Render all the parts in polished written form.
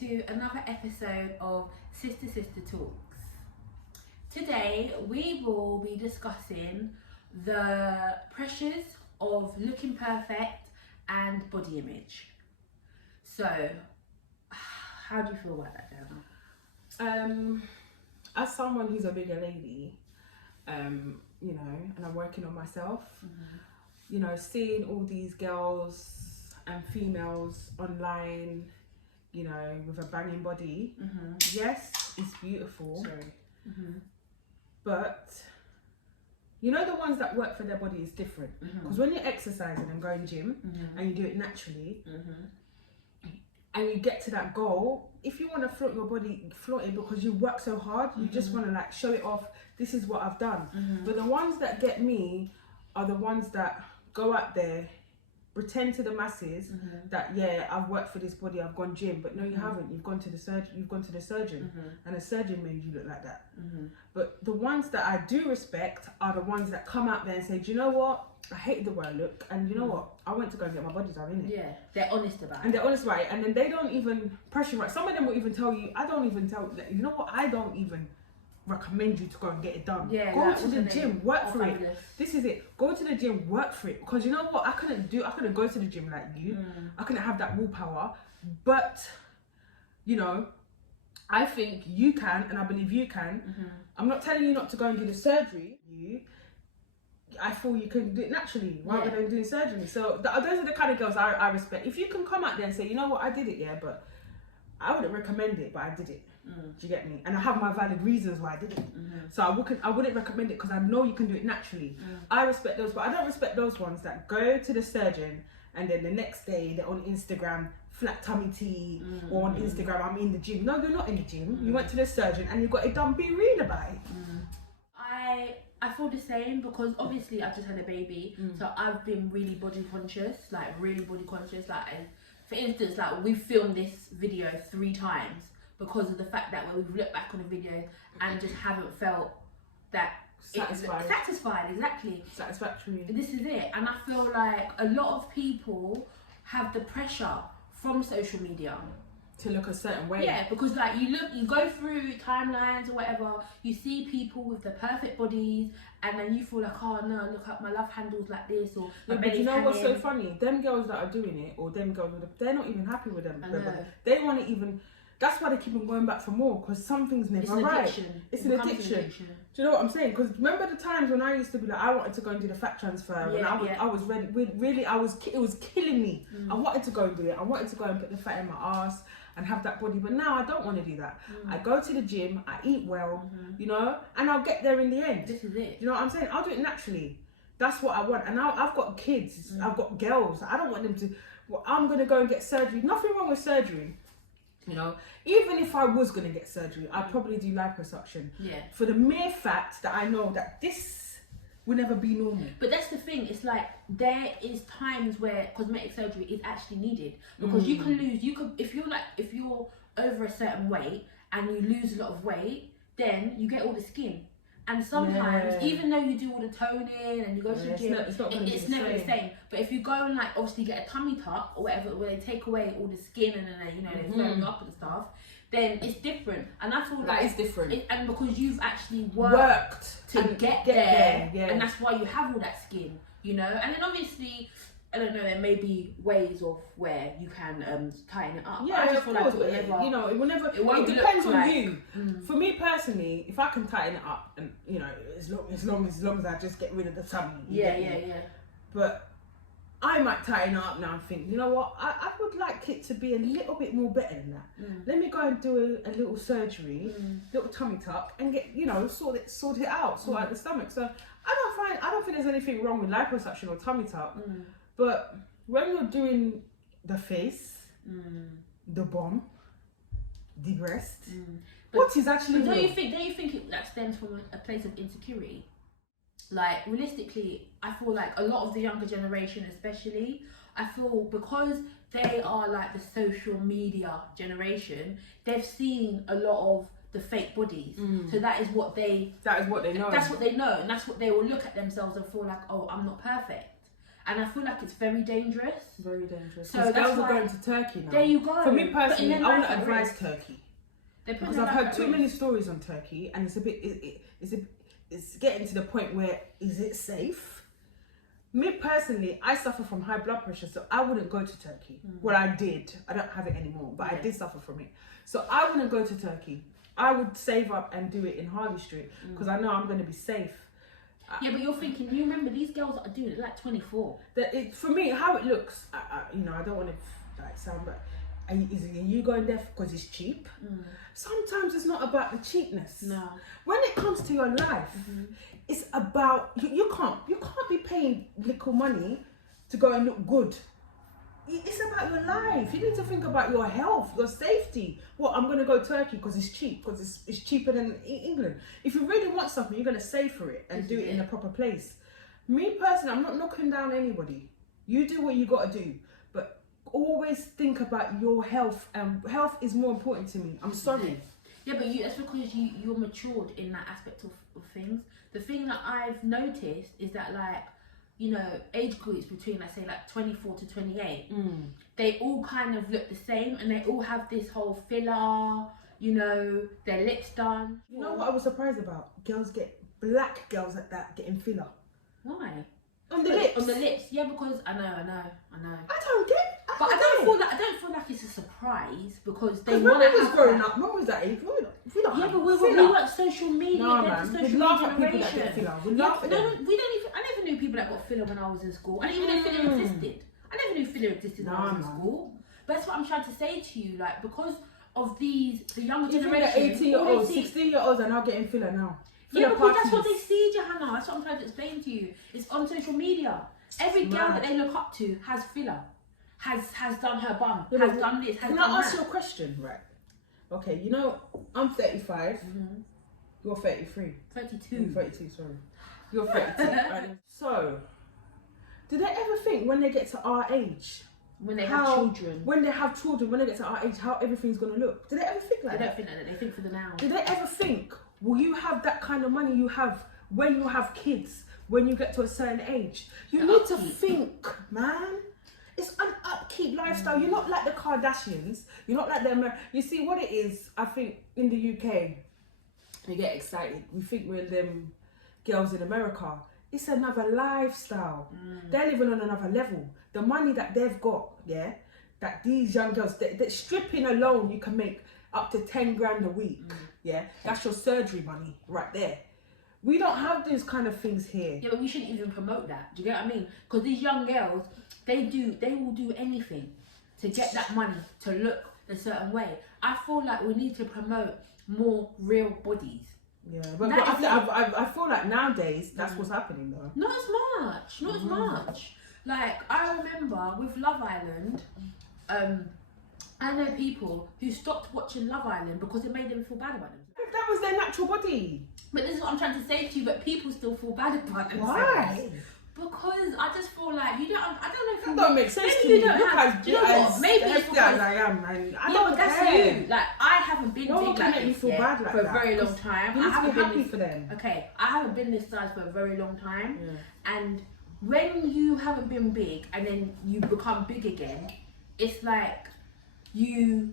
to another episode of Sista Sista Talks. Today we will be discussing the pressures of looking perfect and body image. So, how do you feel about that, Gemma? As someone who's a bigger lady, and I'm working on myself, seeing all these girls and females online, with a banging body, yes, it's beautiful. But the ones that work for their body is different, because when you're exercising and going gym and you do it naturally, and you get to that goal, if you want to flaunt your body, flaunt it because you work so hard, you just want to show it off, this is what I've done. But the ones that get me are the ones that go out there, pretend to the masses that I've worked for this body, I've gone gym, but no, you haven't. You've gone to the surgeon, and a surgeon made you look like that. But the ones that I do respect are the ones that come out there and say, do you know what, I hate the way I look, and you know what, I went to go and get my body done, innit? Yeah, they're honest about it. And they're honest about it, and then they don't even pressure right. Some of them will even tell you, I don't even recommend you to go and get it done. Go to the gym, work for it. This is it. Go to the gym, work for it. Because you know what, I couldn't go to the gym like you. I couldn't have that willpower. But I think you can, and I believe you can. I'm not telling you not to go and do the surgery. I feel you can do it naturally rather than doing surgery. So those are the kind of girls I respect. If you can come out there and say, you know what, I did it, but I wouldn't recommend it, but I did it. Do you get me? And I have my valid reasons why I did it. So I wouldn't recommend it because I know you can do it naturally. I respect those, but I don't respect those ones that go to the surgeon and then the next day they're on Instagram, flat tummy tea, or on Instagram, I'm in the gym. No, you're not in the gym. You went to the surgeon and you got it done. Be real about it. I feel the same because obviously I've just had a baby, so I've been really body conscious, for instance, we filmed this video 3 times because of the fact that we've looked back on the video and just haven't felt that satisfied, exactly. Satisfactory. This is it, and I feel like a lot of people have the pressure from social media to look a certain way. Yeah, because you go through timelines or whatever, you see people with the perfect bodies, and then you feel like, oh no, look at my love handles like this, or but you know what's so funny? Them girls that are doing it, or them girls, they're not even happy with them. They want to even. That's why they keep on going back for more, because something's never right. It's an addiction. Do you know what I'm saying? Because remember the times when I used to be like, I wanted to go and do the fat transfer, and I was ready. Really, it was killing me. I wanted to go and do it. I wanted to go and put the fat in my ass and have that body, but now I don't want to do that. I go to the gym, I eat well, and I'll get there in the end. This is it. You know what I'm saying? I'll do it naturally. That's what I want. And now I've got kids, I've got girls. I don't want them to. Well, I'm gonna go and get surgery. Nothing wrong with surgery. Even if I was going to get surgery, I'd probably do liposuction. For the mere fact that I know that this will never be normal. But that's the thing, it's like there is times where cosmetic surgery is actually needed, because you can lose, if you're over a certain weight and you lose a lot of weight, then you get all the skin. And sometimes, even though you do all the toning and you go to the gym, it's never the same. But if you go and obviously get a tummy tuck or whatever, where they take away all the skin and then they firm you up and stuff, then it's different. And I feel like it's different. And because you've actually worked to get there, and that's why you have all that skin, And then obviously, I don't know, there may be ways of where you can tighten it up. Yeah, I just feel like it depends on you. For me personally, if I can tighten it up, and as long as I just get rid of the tummy. But I might tighten it up now and think, you know what, I would like it to be a little bit more better than that. Let me go and do a little surgery, little tummy tuck, and get sort it out, sort out the stomach. So I don't think there's anything wrong with liposuction or tummy tuck. But when you're doing the face, the bum, the breast, what is actually don't you think that stems from a place of insecurity? Realistically, I feel like a lot of the younger generation especially, I feel because they are the social media generation, they've seen a lot of the fake bodies. So that is what they know. That's what they know, and that's what they will look at themselves and feel like, oh, I'm not perfect. and I feel like it's very dangerous. Very dangerous. So Because that's girls are why- going to Turkey now. There you go. For me Putting personally, their I life wouldn't at advise risk. Turkey. They're putting Because their I've life heard at too risk. many stories on Turkey, and it's getting to the point where, is it safe? Me personally, I suffer from high blood pressure, so I wouldn't go to Turkey. Well, I did. I don't have it anymore, but I did suffer from it. So I wouldn't go to Turkey. I would save up and do it in Harley Street because I know I'm going to be safe. Yeah, but you're thinking, you remember these girls that are doing it like 24. For me, how it looks, I don't want to like sound, but are you going there because it's cheap? Sometimes it's not about the cheapness. No. When it comes to your life, it's about you can't be paying little money to go and look good. It's about your life. You need to think about your health, your safety. Well, I'm going to go Turkey because it's cheap, because it's cheaper than England. If you really want something, you're going to save for it and do it in a proper place. Me personally, I'm not knocking down anybody. You do what you got to do, but always think about your health, and health is more important to me. I'm sorry. Yeah, but that's because you're matured in that aspect of things. The thing that I've noticed is that, like, you know, age groups between, let's say, like 24 to 28, they all kind of look the same, and they all have this whole filler, you know, their lips done. You know what I was surprised about? Black girls like that getting filler. Why? On the lips. On the lips, yeah, because I know. I don't get. But I don't feel like it's a surprise because they When want we to was have growing that. up, when we was that age, we don't Yeah, have but we filler. weren't social media. No, They're man. the We social laugh media at people that generation. get filler. We Yeah, laugh at them. I never knew people that got filler when I was in school. I didn't even know filler existed. I never knew filler existed when I was in school. But that's what I'm trying to say to you, like, because of the younger Even the generation, 18-year-olds, 16-year-olds are now getting filler now. Yeah, Filler because that's what parties. they see, Johanna. That's what I'm trying to explain to you. It's on social media. Every girl that they look up to has filler, has done her bum, has done this, has Can done I ask that. you a question, right? Okay, you know, I'm 35. You're 33. 32. 32, sorry. You're 32. Right? So, do they ever think when they get to our age, When they have children. when they have children, when they get to our age, how everything's going to look? Do they ever think like They that? don't think like that. They think for the now. Do they ever think, will you have that kind of money you have when you have kids, when you get to a certain age? You need to think, man. It's an upkeep lifestyle. You're not like the Kardashians. You're not like them. You see what it is? I think in the UK, we get excited. We think we're them girls in America. It's another lifestyle. They're living on another level. The money that they've got, yeah, that these young girls, they're stripping alone, you can make up to 10 grand a week. Yeah, that's your surgery money right there. We don't have those kind of things here. Yeah, but we shouldn't even promote that. Do you get what I mean? Because these young girls, they will do anything to get that money to look a certain way. I feel like we need to promote more real bodies. Yeah, but I feel like nowadays that's what's happening though. Not as much. Like, I remember with Love Island, I know people who stopped watching Love Island because it made them feel bad about themselves. That was their natural body. But this is what I'm trying to say to you, but people still feel bad about themselves. Why? Because I just feel like I don't know if That don't make sense to maybe me. you don't Look have, do you know what? Maybe it's hefty because as I am, man. I yeah, don't but that's care. you. Like, I haven't been No one big can like make me this feel bad like for a that, very long 'cause time. You I need to haven't be been happy this, for them. okay, I haven't been this size for a very long time. Yeah. And when you haven't been big and then you become big again, it's like you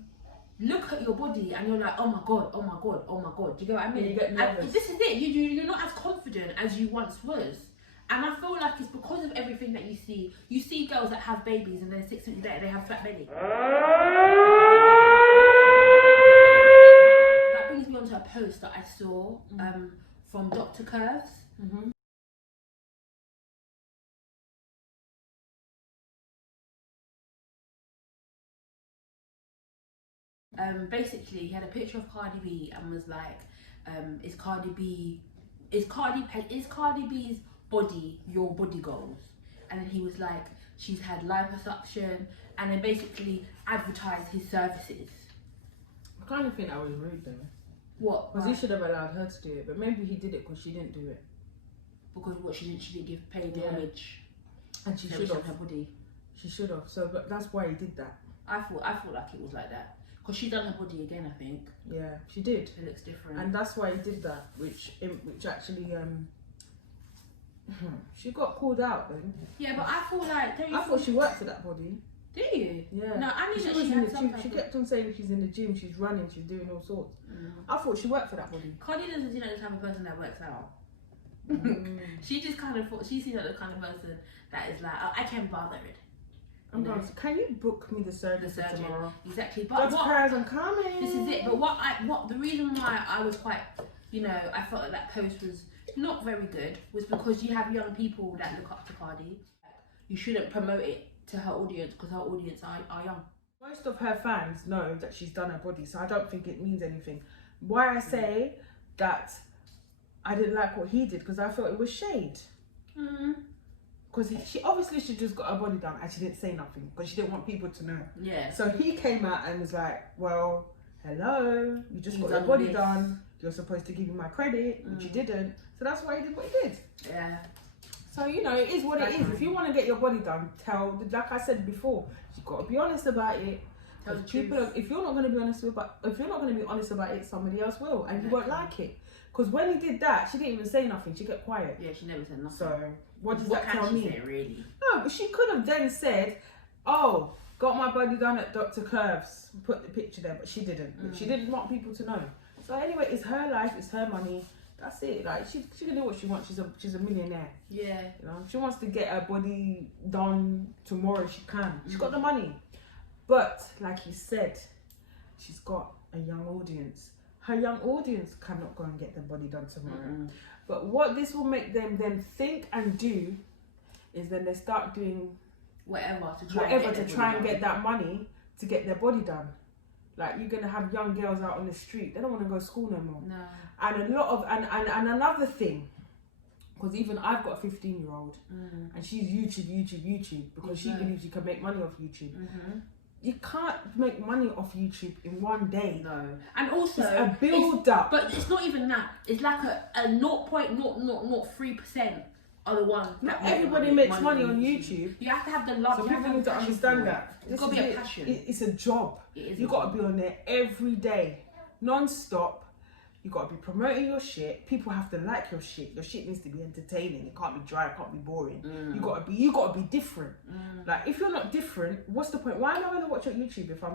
look at your body and you're like, oh my god, oh my god, oh my god. Do you get what I mean? Yeah, you get nervous. And this is it. You're not as confident as you once was. And I feel like it's because of everything that you see. You see girls that have babies and then 6 weeks later they have flat belly. That brings me on to a post that I saw from Dr. Curves. Basically, he had a picture of Cardi B and was like, is Cardi B's body your body goals? And then he was like, she's had liposuction, and then basically advertised his services. I kind of think that was rude though. What? Because he should have allowed her to do it, but maybe he did it because she didn't do it. Because what, she didn't give paid homage. And she to should have. her body. She should have. So, but that's why he did that. I thought like it was like that. Because she done her body again, I think. Yeah, she did. It looks different. And that's why he did that, which actually She got called out then. Yeah, but I feel like... I thought she worked for that body. Do you? Yeah. No, I knew that was she in had the some gym. She kept on saying she's in the gym, she's running, she's doing all sorts. I thought she worked for that body. Cardi doesn't seem like the type of person that works out. She just kind of thought... She seems like the kind of person that is like, oh, I can't bother it. I'm going to, can you book me the surgery for tomorrow? Exactly. But Dr. Kaz, I'm coming. This is it. But the reason why I was quite, I felt like that post was not very good was because you have young people that look up to Cardi. You shouldn't promote it to her audience because her audience are young. Most of her fans know that she's done her body, so I don't think it means anything. Why I say that I didn't like what he did because I felt it was shade. Because she obviously she just got her body done and she didn't say nothing because she didn't want people to know. Yeah. So he came out and was like, well, hello, you just got your body done. You're supposed to give me my credit, which you didn't. So that's why he did what he did. Yeah. So, it is what it is. If you want to get your body done, like I said before, you've got to be honest about it. If you're not going to be honest about it, somebody else will, and you won't like it. Because when he did that, she didn't even say nothing. She kept quiet. Yeah, she never said nothing. So what does that tell me? Say, really? No, but she could have then said, "Oh, got my body done at Dr. Curves." Put the picture there, but she didn't. She didn't want people to know. So anyway, it's her life, it's her money. That's it. Like she can do what she wants. She's a millionaire. Yeah. If she wants to get her body done tomorrow, she can. She's got the money. But like you said, she's got a young audience. Her young audience cannot go and get their body done tomorrow. But what this will make them then think and do is then they start doing whatever to try and get that money to get their body done. Like you're gonna have young girls out on the street. They don't want to go to school no more. No. And a lot of and another thing, because even I've got a 15-year-old and she's YouTube because she believes you can make money off YouTube. You can't make money off YouTube in one day. No. And also it's a build up. But it's not even that. It's like a 0.003% are the ones. Not everybody makes money on YouTube. You have to have the love. So people need to understand that. It's got to be a passion. It's a job. You got to be on there every day, non-stop. You got to be promoting your shit. People have to like your shit. Your shit needs to be entertaining. It can't be dry. It can't be boring. You got to be different. Like if you're not different, what's the point? Why am I going to watch your YouTube if I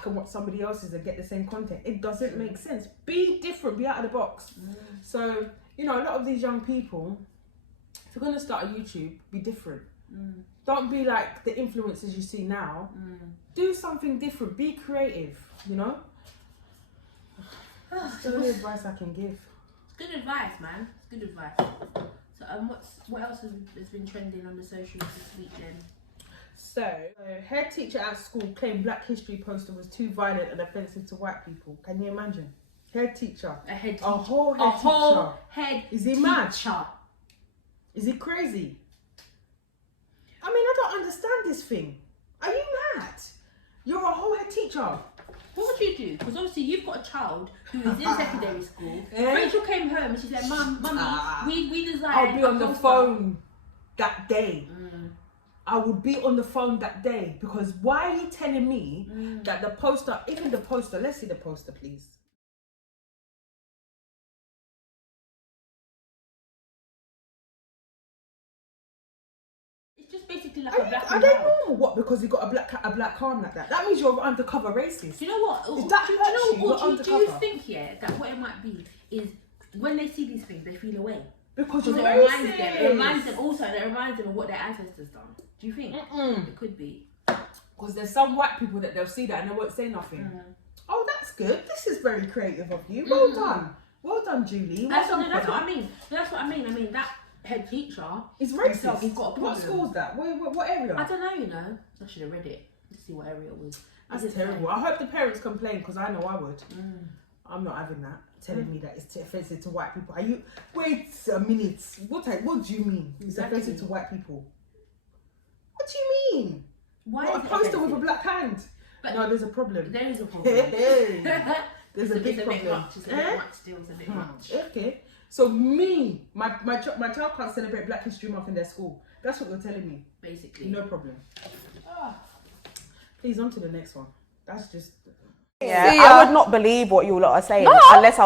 can watch somebody else's and get the same content? It doesn't make sense. Be different. Be out of the box. So a lot of these young people, if you're going to start a YouTube, be different. Don't be like the influencers you see now. Do something different. Be creative. That's the only advice I can give. It's good advice, man. It's good advice. So, what else has been trending on the socials this week then? So, head teacher at school claimed Black History poster was too violent and offensive to white people. Can you imagine? Head teacher. A head teacher. A whole head teacher. Is he mad? Is he crazy? I mean, I don't understand this thing. Are you mad? You're a whole head teacher. What would you do? Because obviously you've got a child who is in secondary school. Rachel came home and she said, Mummy, we designed I'll be on the phone that day. I would be on the phone that day because why are you telling me that the poster, even the poster, let's see the poster please. It's just basically like a black. Are they normal? What? Because you got a black arm like that? That means you're undercover racist. Do you know what? Do you think that what it might be is when they see these things, they feel away because it reminds them of what their ancestors done. Do you think it could be? Because there's some white people that they'll see that and they won't say nothing. Oh, that's good. This is very creative of you. Well done, Julie. That's what I mean. I mean that head teacher is racist. He's got a problem. What school's that? What area? I don't know. I should have read it to see what area it was. That's terrible. I hope the parents complain because I know I would. I'm not having that. Telling me that it's offensive to white people. Wait a minute. What do you mean? It's offensive to white people. What do you mean? Why a poster with a black hand? But no, there's a problem. There is a problem. There's a big problem. It's a bit much. Still, it's a bit much. Okay. So my child can't celebrate Black History Month in their school. That's what you're telling me. Basically. No problem. Please, on to the next one. That's just... Yeah, I would not believe what you lot are saying unless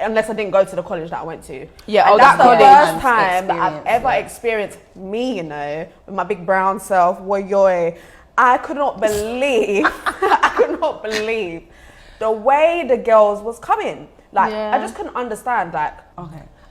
unless I didn't go to the college that I went to. Yeah, and that's the college first time that I've experience, ever experienced me, you know, with my big brown self. Woyoy. I could not believe, I could not believe the way the girls was coming. Like, I just couldn't understand. Like,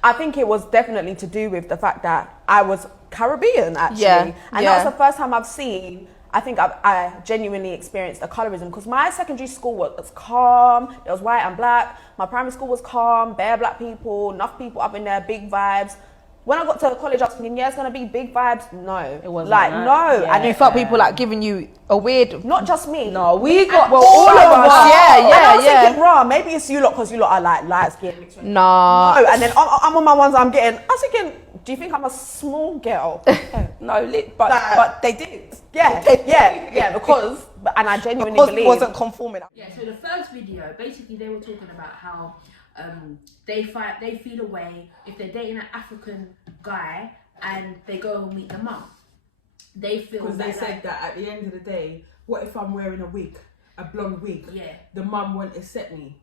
I think it was definitely to do with the fact that I was Caribbean, actually. And that was the first time I've seen, I think I genuinely experienced the colorism, because my secondary school was calm. There was white and black. My primary school was calm, bare black people, enough people up in there, big vibes. When I got to college, I was thinking, yeah, it's going to be big vibes. No. It wasn't. Like, no. Yeah. And you felt people like giving you a weird... Not just me. No, we got... Well, all of us. Yeah. And I was thinking, rah, maybe it's you lot, because you lot are like light skin. No. And then I'm on my ones I'm getting. I was thinking, do you think I'm a small girl? No, but they did. Yeah, because... And I genuinely believe... wasn't conforming. Yeah, so the first video, basically they were talking about how they feel away if they're dating an African guy and they go and meet the mum. They feel because they said that at the end of the day, what if I'm wearing a wig, a blonde wig? Yeah. The mum won't accept me.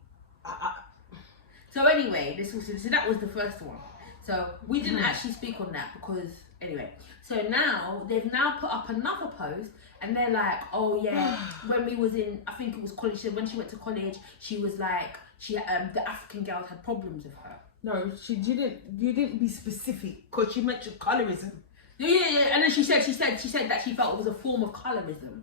So anyway, so that was the first one. So we didn't actually speak on that because anyway. So now they've now put up another post and they're like, oh yeah, when we was in, I think it was college. When she went to college, she was like, the African girls had problems with her. No, you didn't be specific because she mentioned colorism. Yeah. And then she said that she felt it was a form of colorism.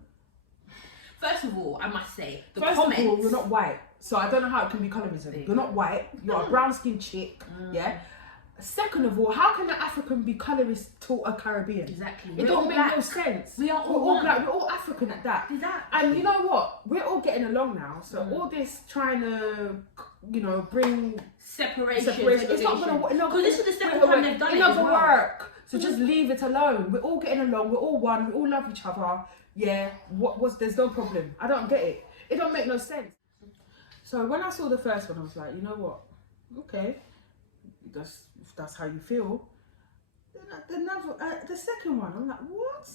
First of all, I must say, First of all, you're not white, so I don't know how it can be colorism. You're not white. You're a brown skinned chick. Yeah. Second of all, how can an African be colorist to a Caribbean? Exactly. It don't make no sense. We're all black. We're all African at that. Exactly. And you know what? We're all getting along now. So all this trying to, bring separation. It's not gonna work. Because this is the second time they've done it. It doesn't work. So just leave it alone. We're all getting along. We're all one. We all love each other. Yeah. There's no problem. I don't get it. It don't make no sense. So when I saw the first one, I was like, you know what? Okay. If that's how you feel. Then the second one, I'm like, what?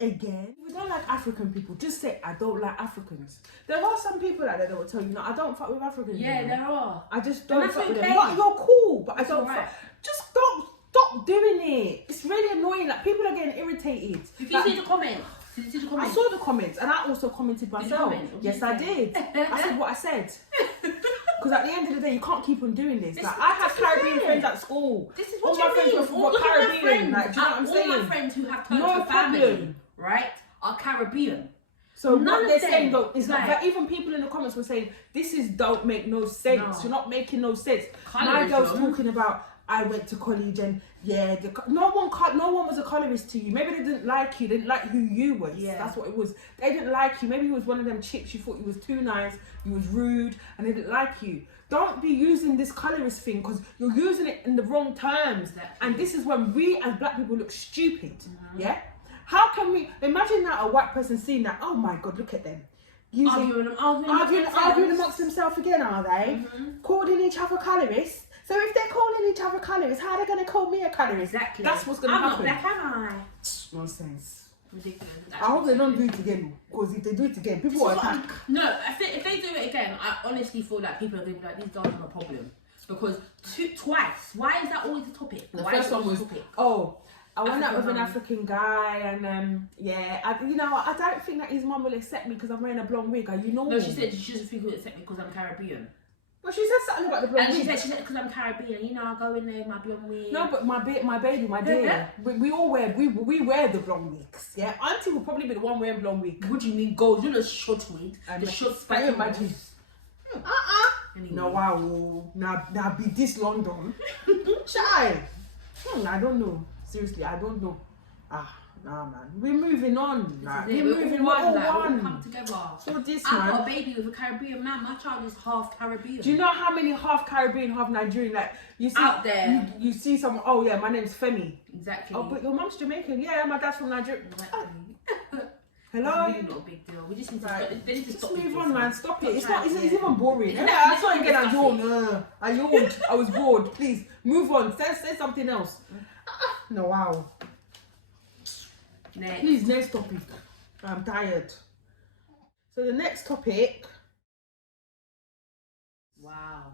Again? If you don't like African people, just say, I don't like Africans. There are some people out there that will tell you, no, I don't fuck with Africans. Yeah, there are. I just don't fuck with them. Okay. But you're cool, but That's I don't right. fuck. Just stop doing it. It's really annoying. Like, people are getting irritated. If you see the comments. I saw the comments and I also commented myself. Yes, I did. I said what I said. Because at the end of the day, you can't keep on doing this. Like, I have Caribbean friends at school. This is all what my friends were Caribbean. Like, do you know what I'm saying? All my friends who have turned No to family, problem. right, are Caribbean. So None what they're of them, saying though is like, that even people in the comments were saying this don't make no sense. No. You're not making no sense. Colorism. My girl's talking about I went to college and no one was a colorist to you. Maybe they didn't like you. They didn't like who you was. Yeah. That's what it was. They didn't like you. Maybe he was one of them chicks you thought you was too nice. You was rude and they didn't like you. Don't be using this colorist thing because you're using it in the wrong terms. Exactly. And this is when we as black people look stupid. Yeah. How can we imagine that a white person seeing that? Oh my God, look at them. Arguing amongst themselves again, are they? Calling each other colorists. So if they're calling each other colorists, how are they going to call me a colorist? Exactly. That's what's going to happen. I'm not black, am I? Nonsense. Ridiculous. I hope they don't do it again. Because if they do it again, people will attack. No, if they do it again, I honestly feel like people are going to be like, these girls have a problem. Because twice, why is that always the topic? The first one was, I went out with an African guy and I don't think that his mum will accept me because I'm wearing a blonde wig. Are you normal? No, she said she doesn't think he'll accept me because I'm Caribbean. Well, she said something about the blonde wig. She said because I'm Caribbean, I go in there with my blonde wig. No, but my baby, my dear, we all wear the blonde wigs. Yeah, Auntie will probably be the one wearing blonde wig. What do you mean gold? You know the short wig, the short spiky imagine. Anyway. No, wow, now be this London, child. I don't know. Seriously, I don't know. Nah, man. We're moving on. We're moving on. We'll come together. So this I got a baby with a Caribbean man. My child is half Caribbean. Do you know how many half Caribbean, half Nigerian? Like you see out there. You see someone. Oh yeah, my name's Femi. Exactly. Oh, but your mum's Jamaican. Yeah, my dad's from Nigeria. Exactly. Hello. It's really not a big deal. We just need to, they need to stop. Just move on, man. Stop it. It's not. It's Yeah. even boring. Yeah. That's why again I yawned. I yawned. I was bored. Please move on. Say something else. No, wow. Next. Please, next topic. I'm tired. So the next topic. Wow.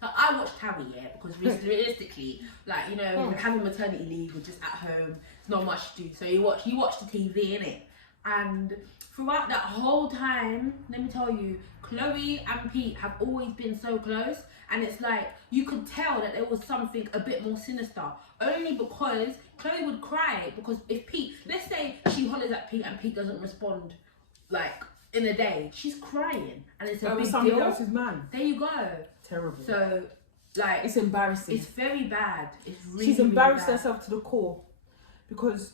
So I watched Harry, yeah, because realistically, like, you know, having maternity leave or just at home, it's not much to do. So you watch the TV, innit? And throughout that whole time, let me tell you, Chloe and Pete have always been so close. And it's like, you could tell that there was something a bit more sinister. Only because Chloe would cry. Because if Pete, let's say she hollers at Pete and Pete doesn't respond, like, in a day, she's crying. And it's a big somebody deal. else's man. There you go. Terrible. So, like, It's embarrassing. it's very bad. It's really, She's embarrassed really bad. herself to the core. Because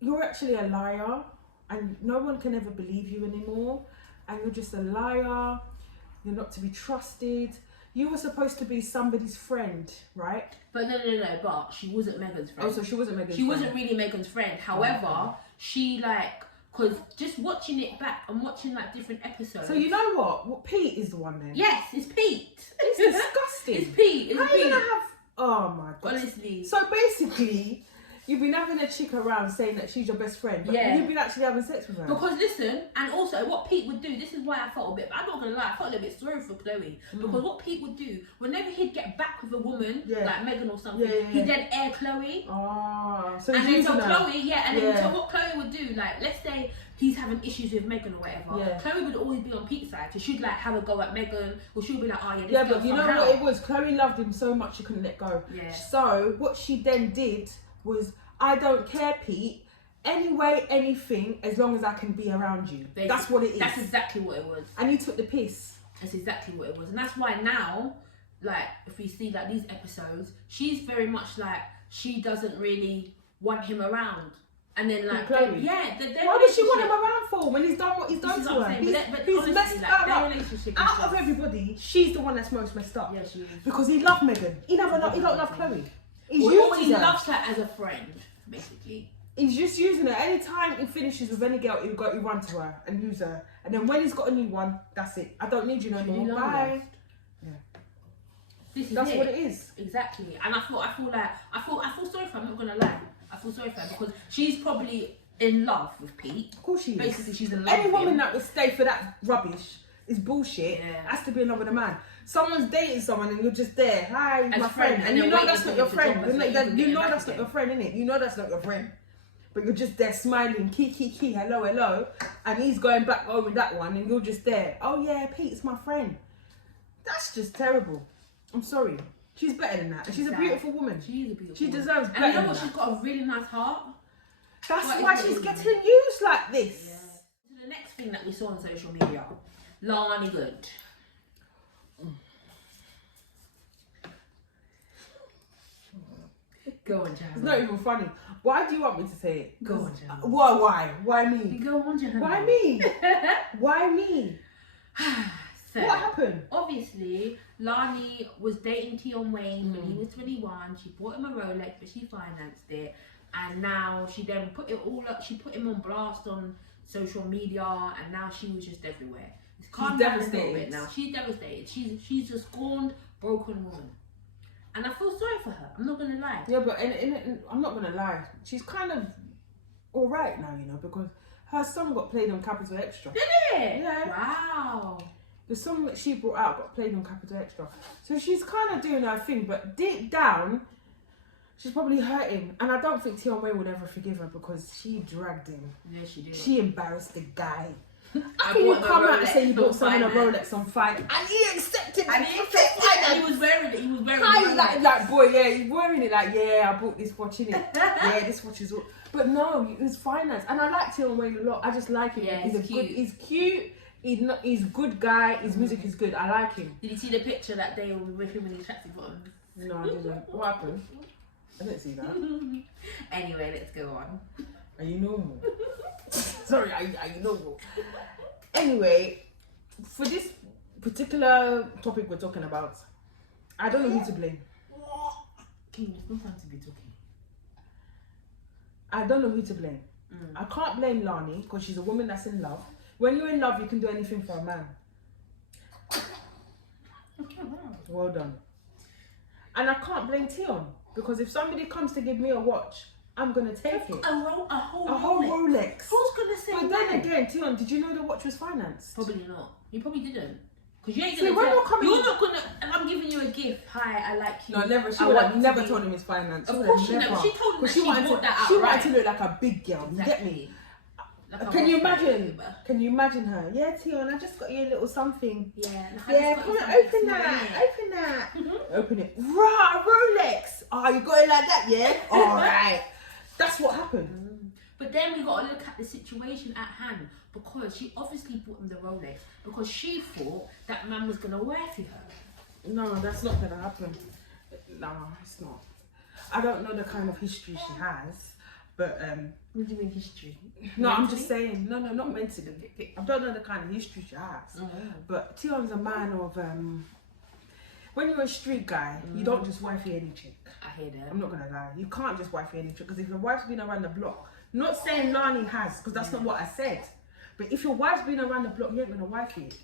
you're actually a liar. And no one can ever believe you anymore. And you're just a liar. You're not to be trusted. You were supposed to be somebody's friend, right? But no. But she wasn't Megan's friend. Oh, so she wasn't Megan's She friend. wasn't really Megan's friend. However, she like, cause just watching it back and watching like different episodes. So you know what? Well, Pete is the one then. Yes, it's Pete. It's disgusting. It's Pete. It's How are you Pete. gonna have? Oh my god. Honestly. So basically, you've been having a chick around saying that she's your best friend, but Yeah. you've been actually having sex with her. Because listen, and also what Pete would do, this is why I felt a bit, I'm not gonna lie, I felt a little bit sorry for Chloe. Because what Pete would do, whenever he'd get back with a woman, Yeah. like Megan or something, Yeah. he'd then air Chloe. Oh, so And he's then so using her. Chloe, and then Yeah. so what Chloe would do, like, let's say he's having issues with Megan or whatever, Yeah. Chloe would always be on Pete's side. So she'd like have a go at Megan, or she'd be like, oh yeah, this Yeah, girl but you know somehow. what it was? Chloe loved him so much she couldn't let go. Yeah. So what she then did was, I don't care, Pete. Anyway, anything, as long as I can be around you. Basically, That's what it is. That's exactly what it was. And you took the piss. That's exactly what it was. And that's why now, like, if we see like these episodes, she's very much like, she doesn't really want him around. And then like, Chloe? Why would she want him around for when he's done what he's done This is to what I'm her? saying, but He's honestly, messed like, her their up. relationship is Out of just- everybody, she's the one that's most messed up. Yeah, she is. Because he loved Megan. He don't love Chloe. He's Or using he her. loves her as a friend, basically. He's just using her. Anytime he finishes with any girl, he'll run to her and use her. And then when he's got a new one, that's it. I don't need you no She more. long Bye. left. This is That's what it is. Exactly. And I feel sorry for her, I'm not gonna lie. I feel sorry for her because she's probably in love with Pete. Of course she is. Basically, she's in love Any with woman him. that would stay for that rubbish is bullshit. Yeah. Has to be in love with a man. Someone's dating someone and you're just there. Hi, As my a friend. friend, And and you they're know waiting that's for not him your to friend. drop You us know, so you can you get know back that's not again. your friend, innit? You know that's not your friend. But you're just there smiling, key, hello, hello. And he's going back over that one and you're just there. Oh yeah, Pete's my friend. That's just terrible. I'm sorry. She's better than that. And she's a beautiful woman. She is a beautiful She woman. deserves And better you know than what? that. She's got a really nice heart. That's What why is she's it? getting used like this. Yeah. So the next thing that we saw on social media, Lani Good. Go on, Jahan. It's not even funny. Why do you want me to say it? Go on, Jahan. Why? Why me? Go on, Jahan. Why me? Why me? So, What happened? obviously, Lani was dating Tion Wayne when he was 21. She bought him a Rolex, but she financed it. And now she then put it all up. She put him on blast on social media, and now she was just everywhere. It's calmed down a little devastated. bit now. She's devastated. She's a scorned, broken woman. And I feel sorry for her. I'm not gonna lie. Yeah, but I'm not gonna lie. She's kind of all right now, you know, because her song got played on Capital Extra. Did it? Yeah. Wow. The song that she brought out got played on Capital Extra. So she's kind of doing her thing, but deep down, she's probably hurting. And I don't think Tion Wayne would ever forgive her because she dragged him. Yeah, she did. She embarrassed the guy. I How can you bought him a come out and Rolex say you bought on someone a finance. Rolex on fine and he accepted And it? he accepted it. He was wearing it. He was wearing Hi, it. like boy, yeah, he's wearing it like, yeah, I bought this watch, innit? Yeah, this watch is all. But no, it was finance. And I like Tion Wayne a lot. I just like him. Yeah, he's he's cute. he's cute. He's a good guy. His music is good. I like him. Did you see the picture that day with him in his tracksuit bottoms? No, I didn't. What happened? I didn't see that. Anyway, let's go on. Are you normal? Sorry, are you normal? Anyway, for this particular topic we're talking about, I don't know who to blame. King, it's not time to be talking. I don't know who to blame. I can't blame Lani because she's a woman that's in love. When you're in love, you can do anything for a man. Well done. And I can't blame Tion because if somebody comes to give me a watch, I'm gonna take it. A whole Rolex. Who's gonna say But that? then again, Tion, did you know the watch was financed? Probably not. You probably didn't. Because you ain't See, gonna when tell, you're coming- you're not gonna, if I'm giving you a gift, hi, I like you. No, never. She I would want have you to never be- told him his finance. Of would course have she never. She told him that Because she wanted bought to, that she outright. wanted to look like a big girl. You get me? Like a Can you hospital imagine? giver. Can you imagine her? Yeah, Tion, I just got you a little something. Yeah. Yeah, come on, open that. Open that. Open it. Right, Rolex. Oh, you got it like that, yeah? All right. That's what happened. But then we got to look at the situation at hand, because she obviously bought him the Rolex because she thought that man was gonna wear to her. No, that's not gonna happen. No, it's not. I don't know the kind of history she has, but What do you mean history? no, I'm Mentally? just saying. No, not mentally. I don't know the kind of history she has. But Tion's a man of when you're a street guy, you don't just wifey any chick. I hear that. I'm not gonna lie. You can't just wifey any chick, because if your wife's been around the block, not saying Lani has, because that's not what I said. But if your wife's been around the block, you ain't gonna wifey it.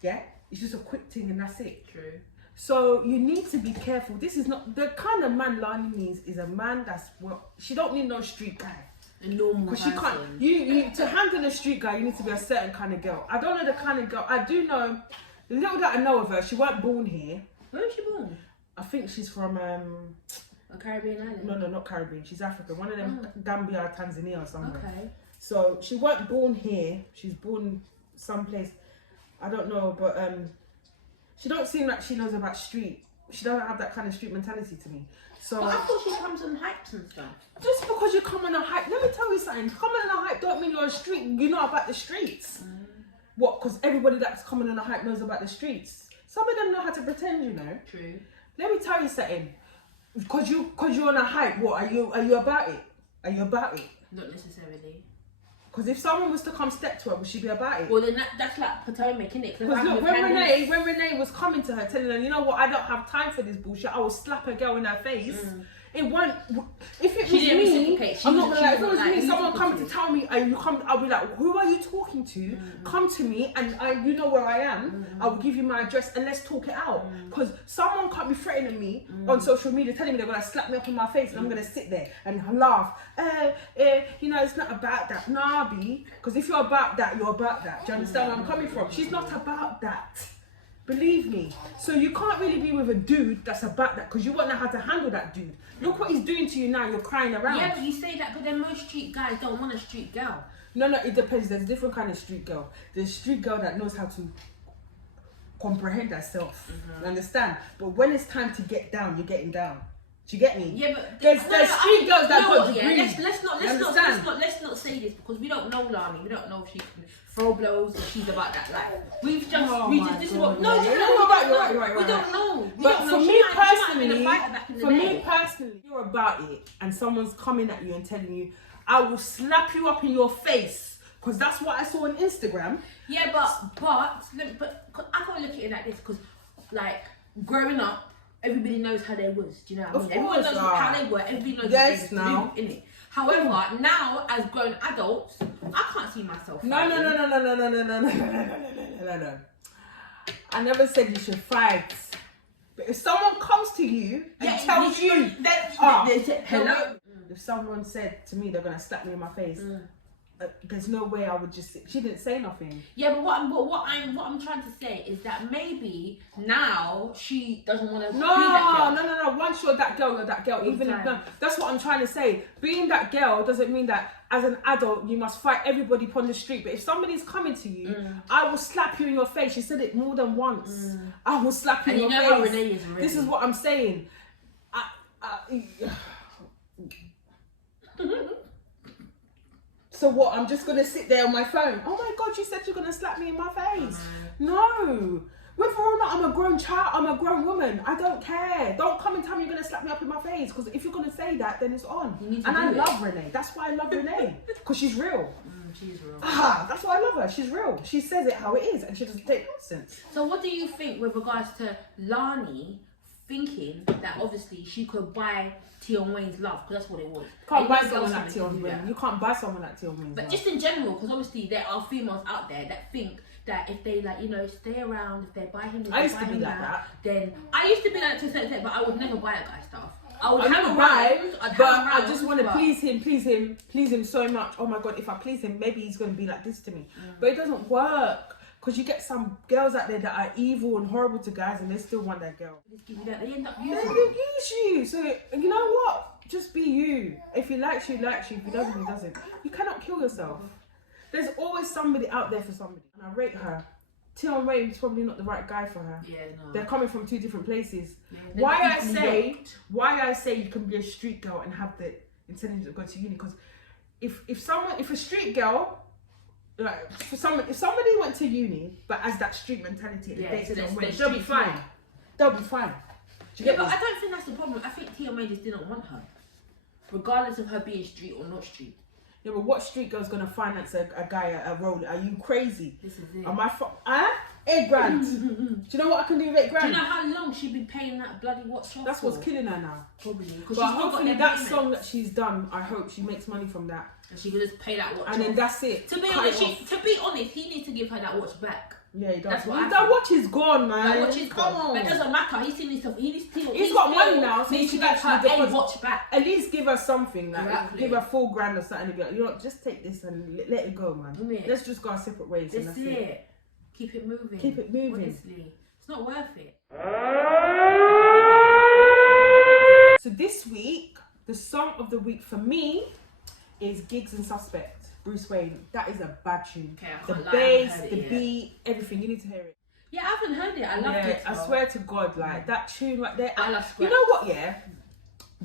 Yeah? It's just a quick thing and that's it. True. So you need to be careful. This is not the kind of man Lani needs. Is a man that's, well, she don't need no street guy. A normal Because she person. can't, you to handle a street guy, you need to be a certain kind of girl. I don't know the kind of girl. I do know, the little that I know of her, she weren't born here. Where was she born? I think she's from A Caribbean island. no, not Caribbean. She's African. One of them, Gambia, Tanzania, or somewhere. Okay. So she weren't born here. She's born someplace. I don't know, but she don't seem like she knows about street. She doesn't have that kind of street mentality to me. So But I thought she comes on hypes and stuff. just because you come on a hype, let me tell you something. Coming on a hype don't mean you're a street. You know about the streets. What? Because everybody that's coming on a hype knows about the streets. Some of them know how to pretend, you know. True. Let me tell you something. Because you're on a hype. What are you about it? Are you about it? Not necessarily. Because if someone was to come step to her, would she be about it? Well, then that's like Potomac, innit? Because look, when Renee was coming to her, telling her, you know what, I don't have time for this bullshit, I will slap a girl in her face. It won't. If it was She didn't me, reciprocate. She I'm not was- gonna lie. she If it was wasn't me, like, someone who's coming talking to tell me, and you come, I'll be like, who are you talking to? Come to me, and you know where I am. I will give you my address, and let's talk it out. Because someone can't be threatening me on social media, telling me they're gonna slap me up in my face, and I'm gonna sit there and laugh. You know, it's not about that. Nah, B. Because if you're about that, you're about that. Do you understand where I'm coming from? She's not about that. Believe me. So you can't really be with a dude that's about that, because you won't know how to handle that dude. Look what he's doing to you now. You're crying around. Yeah, but you say that, but then most street guys don't want a street girl. No, it depends. There's a different kind of street girl. There's street girl that knows how to comprehend herself. You understand? But when it's time to get down, you're getting down. Do you get me? Yeah, but there's street girls that got degrees. Yeah, let's not say this, because we don't know Lani. We don't know if she can throw blows, if she's about that life. We've just this is what no, no, you're no, right, no, you're right. we don't know. We But don't for know. me She might have been a personally, fighter back in the day. you're about it, and someone's coming at you and telling you, I will slap you up in your face, because that's what I saw on Instagram. Yeah, but I can't look at it like this, because like growing up, everybody knows how they was. Do you know what I mean? Everyone knows how they were. Everybody knows Yes, what they now. was doing, innit? However, now as grown adults, I can't see myself. No. I never said you should fight. But if someone comes to you and tells you, hello. If someone said to me they're gonna slap me in my face, there's no way I would just. She didn't say nothing. Yeah, but what I'm trying to say is that maybe now she doesn't want to be that girl. No. Once you're that girl, you're that girl. Even if that's what I'm trying to say. Being that girl doesn't mean that as an adult you must fight everybody upon the street. But if somebody's coming to you, I will slap you in your face. She said it more than once. I will slap you in your face. How Renee is already. This is what I'm saying. So what? I'm just gonna sit there on my phone. Oh my God! You said you're gonna slap me in my face. No. Whether or not I'm a grown child, I'm a grown woman. I don't care. Don't come and tell me you're gonna slap me up in my face. Because if you're gonna say that, then it's on. And I love Renee. That's why I love Renee. Because she's real. She's real. That's why I love her. She's real. She says it how it is, and she doesn't take nonsense. So what do you think with regards to Lani thinking that obviously she could buy Tion Wayne's love, because that's what it was. Can't buy And someone girls like can Tion do Wayne. that. You can't buy someone like Tion Wayne. But just in general, because obviously there are females out there that think that if they stay around, if they buy him, I used to be like that. Then I used to be like to a certain extent, but I would never buy a guy stuff. I would I have never a buy, round, but I just want to please him so much. Oh my God, if I please him, maybe he's going to be like this to me. But it doesn't work. Because you get some girls out there that are evil and horrible to guys, and they still want that girl. Just give you that. They end up They using will it. use you. So you know what? Just be you. If he likes you, he likes you. If he doesn't, he doesn't. You cannot kill yourself. There's always somebody out there for somebody. And I rate her. Tion Ray is probably not the right guy for her. Yeah, no. They're coming from two different places. Yeah, Why I equally say you can be a street girl and have the intelligence to go to uni, because if a street girl, like if somebody went to uni but has that street mentality and dates Tion Ray, they'll be fine. They'll be fine. Do you Yeah, get but me? I don't think that's the problem. I think Tion Ray just didn't want her, regardless of her being street or not street. Yeah, but what street girl's gonna finance a guy a role? Are you crazy? This is it. Am I $8 grand? Do you know what I can do with $8 Do grand? you know how long she's been paying that bloody what song That's for? what's killing her now. Probably. Because But hopefully that song that she's done, I hope she makes money from that. And she will just pay that watch And then off. that's it. To be Cut honest, it off. he needs to give her that watch back. Yeah, he does. That's what I That think. watch is gone, man. That watch is Come gone. on. But it doesn't matter. He's seen his stuff. He's got money now, so he needs to should give her actually a deposit. watch back. At least give her something, like Exactly. give her $4 grand or something. And be like, you know what, just take this and let it go, man. Yeah. Let's just go our separate ways. And That's that's it. it. Keep it moving. Keep it moving. Honestly, it's not worth it. So this week, the song of the week for me is Gigs and Suspect, Bruce Wayne. That is a bad tune. Okay, I The can't lie, I bass, haven't heard the it yet. beat, everything. You need to hear it. Yeah, I haven't heard it. I love it. I swear to God, like that tune right there. I love You Scratch. know what? Yeah,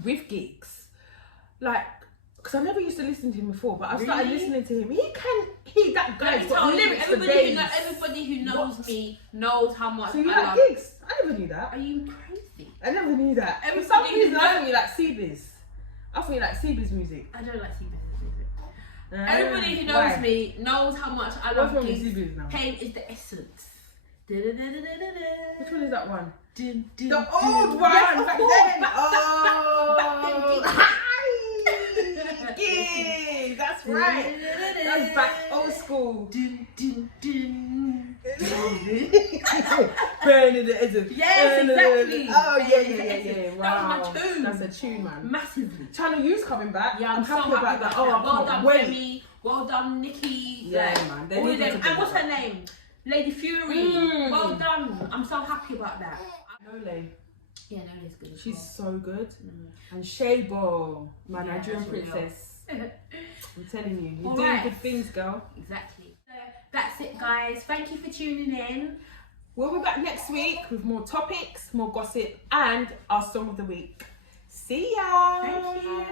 with Gigs, like, because I never used to listen to him before, but I started Really? listening to him. That guy's got lyrics for everybody, days. everybody who knows me knows how much So you I like love. Gigs? I never knew that. Are you crazy? I never knew that. For Everybody some who reason, I knows- thought you like Seabiz. I thought you like Seabiz music. I don't like Seabiz music. Everybody who knows Why? me knows how much I What's love wrong with Gigs. Seabiz now? Pain is the essence. Which one is that one? Dun, dun, The dun. old one Yes, back of course. then. Back Oh, Gigs. That's right. That's back old school. Dun, dun, dun. Burn in the essence. Yes, exactly. Oh yeah. Burn in the essence. Wow. That's my tune. That's a tune, man. Massively. Channel U's coming back. Yeah, I'm so happy happy about that. Oh, I well can't done, wait. Femi. Well done, Nikki. Yeah, like, man. They all of needed them. to And bring what's that her name? Lady Fury. Mm. Well done. I'm so happy about that. Nole. Yeah, Nola's good. as She's well. so good. Mm. And Shabo, my Yeah, Nigerian that's what we princess. I'm telling you, you're All doing right. good things, girl. Exactly. So that's it, guys. Thank you for tuning in. We'll be back next week with more topics, more gossip, and our song of the week. See ya! Thank you.